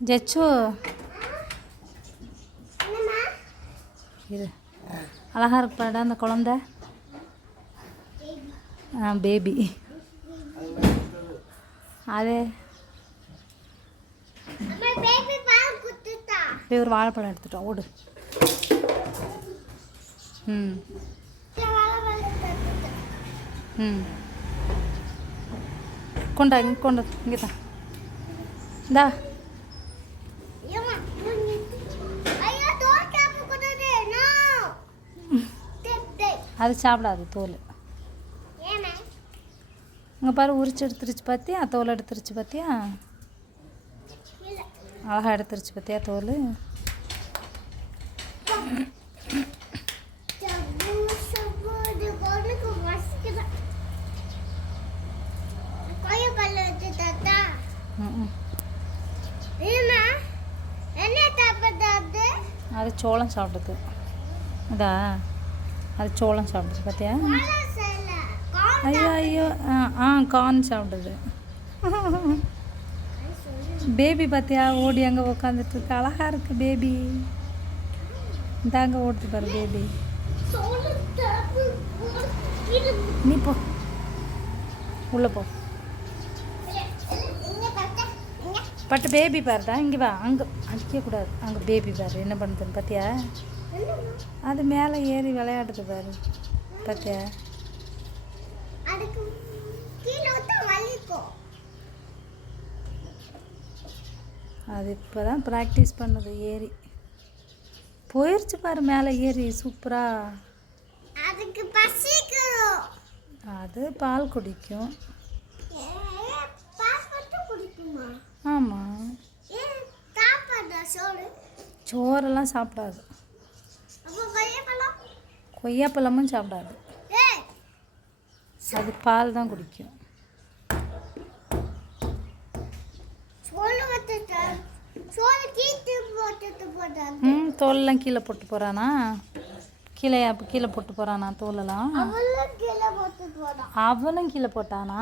ஜச்சு. என்னம்மா? இது அழகா இருக்கு பாடா அந்த குழந்த? ஆ பேபி. அதே. போய் ஒரு வாழைப்பழம் எடுத்துட்டோம் ஓடு. ம். ம். கொண்டா இங்கே கொண்டு இங்கே தான் இந்தா. அது சாப்பிடாது தோல். இங்கே பாரு உரிச்சு எடுத்துருச்சு பார்த்தியா தோல் எடுத்துருச்சு பார்த்தியா இல்ல அழகா எடுத்துருச்சு பார்த்தியா தோல்? அது சோளம் சாப்பிடுது. இதா? அது சோளம் சாப்பிடுது பார்த்தியா ஐயோ ஐயோ ஆ கார்ன் சாப்பிடுது. பேபி பார்த்தியா ஓடி அங்கே உட்காந்துட்டு இருக்கு அழகா இருக்கு பேபி. இந்தாங்க ஓடுது பாரு பேபி. நீ போ. உள்ளே போ. பட்டு பேபி பாருடா இங்கே வா. அங்கே அடிக்கக்கூடாது. அங்கே பேபி பாரு என்ன பண்ணுதுன்னு பார்த்தியா அது மேலே ஏறி விளையாடுது பாரு. பார்த்தியா அது இப்போ தான் ப்ராக்டிஸ் பண்ணுது ஏறி. போயிடுச்சு பாரு மேலே ஏறி சூப்பராக அதுக்கு பசிக்கும். அது பால் குடிக்கும். ஆமாம் சோறெல்லாம் சாப்பிடாது. கொய்யாப்பழமும் சாப்பிடாது. அது பால் தான் குடிக்கும். ம் தோலெல்லாம் கீழே போட்டு போகிறானா கீழே அப்போ கீழே போட்டு போகிறானா தோலெல்லாம்? அவனும் கீழே போட்டானா?